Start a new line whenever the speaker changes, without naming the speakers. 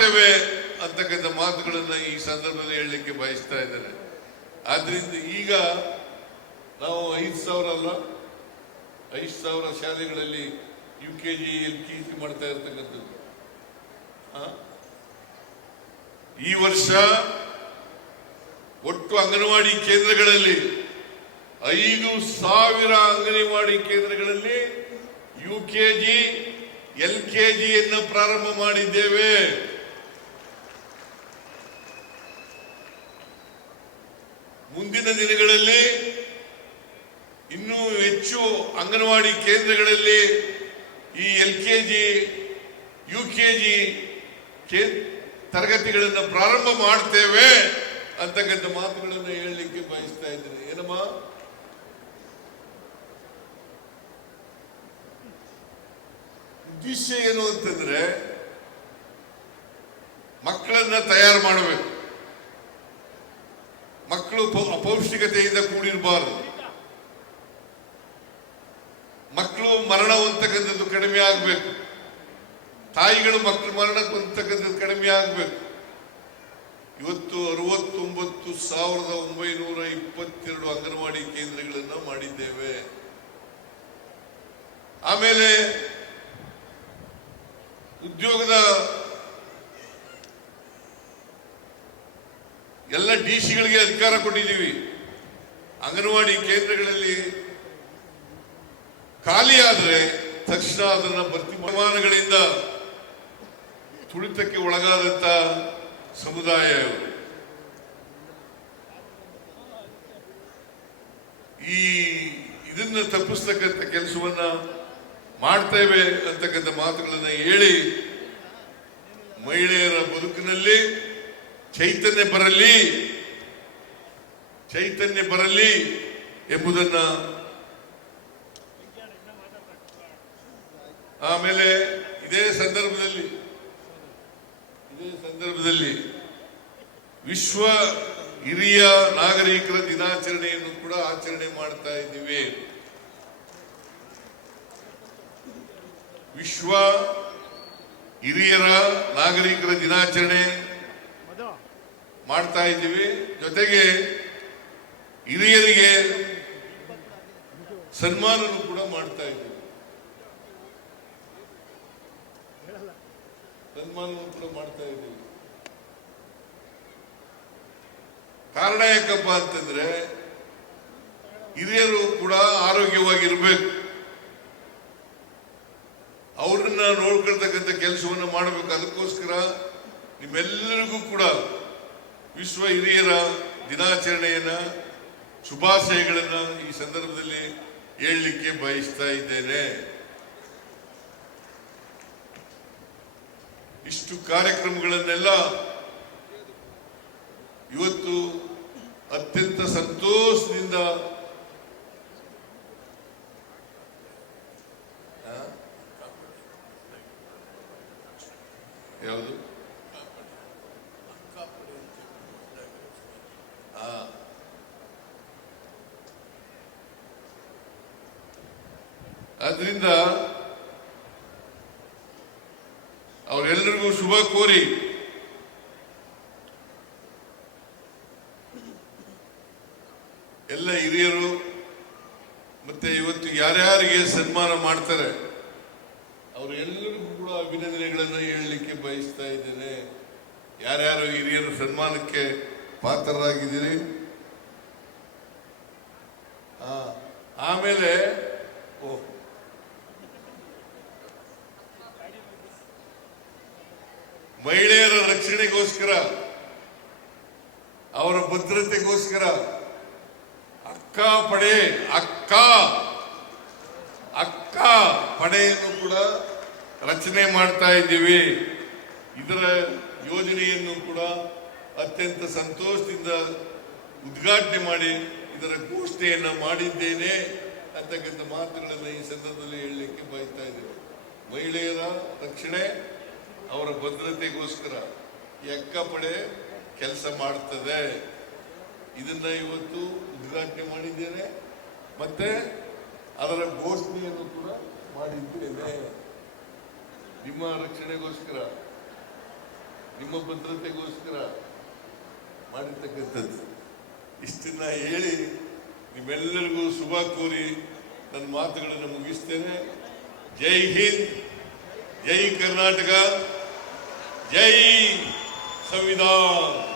ಮಾಡ್ತೇವೆ ಅಂತಕ್ಕಂಥ ಮಾತುಗಳನ್ನು ಈ ಸಂದರ್ಭದಲ್ಲಿ ಹೇಳಲಿಕ್ಕೆ ಬಯಸ್ತಾ ಇದ್ದಾರೆ ಆದ್ರಿಂದ ಈಗ ನಾವು ಐದು ಸಾವಿರ ಅಲ್ಲ, ಐದು ಸಾವಿರ ಶಾಲೆಗಳಲ್ಲಿ U K G L K G ಮಾಡ್ತಾ ಇರ್ತಕ್ಕಂಥದ್ದು? ಈ ವರ್ಷ ಒಟ್ಟು ಅಂಗನವಾಡಿ ಕೇಂದ್ರಗಳಲ್ಲಿ ಐದು ಸಾವಿರ ಅಂಗನವಾಡಿ ಕೇಂದ್ರಗಳಲ್ಲಿ U K G L K ಜಿಯನ್ನು ಪ್ರಾರಂಭ ಮಾಡಿದ್ದೇವೆ. ದಿನಗಳಲ್ಲಿ ಇನ್ನೂ ಹೆಚ್ಚು ಅಂಗನವಾಡಿ ಕೇಂದ್ರಗಳಲ್ಲಿ ಈ ಎಲ್ ಕೆ ಜಿ ಯು ತರಗತಿಗಳನ್ನು ಪ್ರಾರಂಭ ಮಾಡ್ತೇವೆ ಅಂತಕ್ಕಂಥ ಮಾತುಗಳನ್ನು ಹೇಳಲಿಕ್ಕೆ ಬಯಸ್ತಾ ಇದ್ದೇನೆ. ಏನಮ್ಮ? ಉದ್ದೇಶ ಏನು ಅಂತಂದ್ರೆ ಮಕ್ಕಳನ್ನ ತಯಾರು ಮಾಡಬೇಕು. ಮಕ್ಕಳು ಅಪೌಷ್ಟಿಕತೆಯಿಂದ ಕೂಡಿರಬಾರದು. ಮಕ್ಕಳು ಮರಣ ಹೊಂದತಕ್ಕಂಥದ್ದು ಕಡಿಮೆ ಆಗಬೇಕು. ತಾಯಿಗಳು ಮಕ್ಕಳು ಮರಣ ಹೊಂದತಕ್ಕಂಥದ್ದು ಕಡಿಮೆ ಆಗಬೇಕು. ಇವತ್ತು ಅರವತ್ತೊಂಬತ್ತು ಸಾವಿರದ ಒಂಬೈನೂರ ಇಪ್ಪತ್ತೆರಡು ಅಂಗನವಾಡಿ ಕೇಂದ್ರಗಳನ್ನು ಮಾಡಿದ್ದೇವೆ. ಆಮೇಲೆ ಉದ್ಯೋಗದ ಎಲ್ಲ ಡಿ ಸಿಗಳಿಗೆ ಅಧಿಕಾರ ಕೊಟ್ಟಿದ್ದೀವಿ. ಅಂಗನವಾಡಿ ಕೇಂದ್ರಗಳಲ್ಲಿ ಖಾಲಿಯಾದರೆ ತಕ್ಷಣ ಅದನ್ನು ಭರ್ತಿ ಪ್ರಮಾಣಗಳಿಂದ ತುಳಿತಕ್ಕೆ ಒಳಗಾದಂತ ಸಮುದಾಯ ಈ ಇದನ್ನ ತಪ್ಪಿಸ್ತಕ್ಕಂಥ ಕೆಲಸವನ್ನ ಮಾಡ್ತೇವೆ ಅಂತಕ್ಕಂಥ ಮಾತುಗಳನ್ನ ಹೇಳಿ ಮಹಿಳೆಯರ ಬದುಕಿನಲ್ಲಿ ಚೈತನ್ಯ ಬರಲಿ. ಚೈತನ್ಯ ಬರಲಿ ಎಂಬುದನ್ನ ಆಮೇಲೆ ಇದೇ ಸಂದರ್ಭದಲ್ಲಿ ಇದೇ ಸಂದರ್ಭದಲ್ಲಿ ವಿಶ್ವ ಹಿರಿಯ ನಾಗರಿಕರ ದಿನಾಚರಣೆಯನ್ನು ಕೂಡ ಆಚರಣೆ ಮಾಡ್ತಾ ಇದ್ದೀವಿ. ವಿಶ್ವ ಹಿರಿಯರ ನಾಗರಿಕರ ದಿನಾಚರಣೆ ಮಾಡ್ತಾ ಇದ್ದೀವಿ. ಜೊತೆಗೆ ಹಿರಿಯರಿಗೆ ಸನ್ಮಾನನು ಕೂಡ ಮಾಡ್ತಾ ಇದ್ದೀವಿ. ಕೂಡ ಮಾಡ್ತಾ ಇದ್ದೀವಿ. ಕಾರಣ ಯಾಕಪ್ಪ ಅಂತಂದ್ರೆ ಹಿರಿಯರು ಕೂಡ ಆರೋಗ್ಯವಾಗಿರ್ಬೇಕು. ಅವ್ರನ್ನ ನೋಡ್ಕೊಳ್ತಕ್ಕಂಥ ಕೆಲಸವನ್ನು ಮಾಡಬೇಕು. ಅದಕ್ಕೋಸ್ಕರ ನಿಮ್ಮೆಲ್ಲರಿಗೂ ಕೂಡ ವಿಶ್ವ ಹಿರಿಯರ ದಿನಾಚರಣೆಯನ್ನ ಶುಭಾಶಯಗಳನ್ನ ಈ ಸಂದರ್ಭದಲ್ಲಿ ಹೇಳಲಿಕ್ಕೆ ಬಯಸ್ತಾ ಇದ್ದೇನೆ. ಇಷ್ಟು ಕಾರ್ಯಕ್ರಮಗಳನ್ನೆಲ್ಲ ಇವತ್ತು ಅತ್ಯಂತ ಸಂತೋಷದಿಂದ ಆದ್ರಿಂದ ಅವರೆಲ್ಲರಿಗೂ ಶುಭ ಕೋರಿ ಎಲ್ಲ ಹಿರಿಯರು ಮತ್ತೆ ಇವತ್ತು ಯಾರ್ಯಾರಿಗೆ ಸನ್ಮಾನ ಮಾಡ್ತಾರೆ ಅವರೆಲ್ಲರಿಗೂ ಕೂಡ ಅಭಿನಂದನೆಗಳನ್ನು ಹೇಳಲಿಕ್ಕೆ ಬಯಸ್ತಾ ಇದ್ದೇನೆ. ಯಾರ್ಯಾರು ಹಿರಿಯರು ಸನ್ಮಾನಕ್ಕೆ ಪಾತ್ರರಾಗಿದ್ದೀರಿ? ಆಮೇಲೆ ಓ ಮಹಿಳೆಯರ ರಕ್ಷಣೆಗೋಸ್ಕರ ಅವರ ಭದ್ರತೆಗೋಸ್ಕರ, ಅಕ್ಕ ಪಡೆ ಅಕ್ಕ ಅಕ್ಕ ಪಡೆಯನ್ನು ಕೂಡ ರಚನೆ ಮಾಡ್ತಾ ಇದ್ದೀವಿ. ಇದರ ಯೋಜನೆಯನ್ನು ಕೂಡ ಅತ್ಯಂತ ಸಂತೋಷದಿಂದ ಉದ್ಘಾಟನೆ ಮಾಡಿ, ಇದರ ಘೋಷಣೆಯನ್ನ ಮಾಡಿದ್ದೇನೆ ಅಂತಕ್ಕಂಥ ಮಾತುಗಳನ್ನು ಈ ಸಂದರ್ಭದಲ್ಲಿ ಹೇಳಲಿಕ್ಕೆ ಬಯಸ್ತಾ ಇದ್ದೇವೆ ಮಹಿಳೆಯರ ರಕ್ಷಣೆ ಅವರ ಭದ್ರತೆಗೋಸ್ಕರ ಅಕ್ಕ ಪಡೆ ಕೆಲಸ ಮಾಡ್ತದೆ. ಇದನ್ನ ಇವತ್ತು ಉದ್ಘಾಟನೆ ಮಾಡಿದ್ದೇನೆ. ಮತ್ತೆ ಅದರ ಘೋಷಣೆಯನ್ನು ಕೂಡ ಮಾಡಿದ್ದೇನೆ. ನಿಮ್ಮ ರಕ್ಷಣೆಗೋಸ್ಕರ, ನಿಮ್ಮ ಭದ್ರತೆಗೋಸ್ಕರ ಮಾಡಿರ್ತಕ್ಕಂಥದ್ದು. ಇಷ್ಟನ್ನ ಹೇಳಿ ನಿಮ್ಮೆಲ್ಲರಿಗೂ ಶುಭ ಕೋರಿ ನನ್ನ ಮಾತುಗಳನ್ನು ಮುಗಿಸ್ತೇನೆ. ಜೈ ಹಿಂದ್, ಜೈ ಕರ್ನಾಟಕ. ಜೈ ಸಂವಿಧಾನ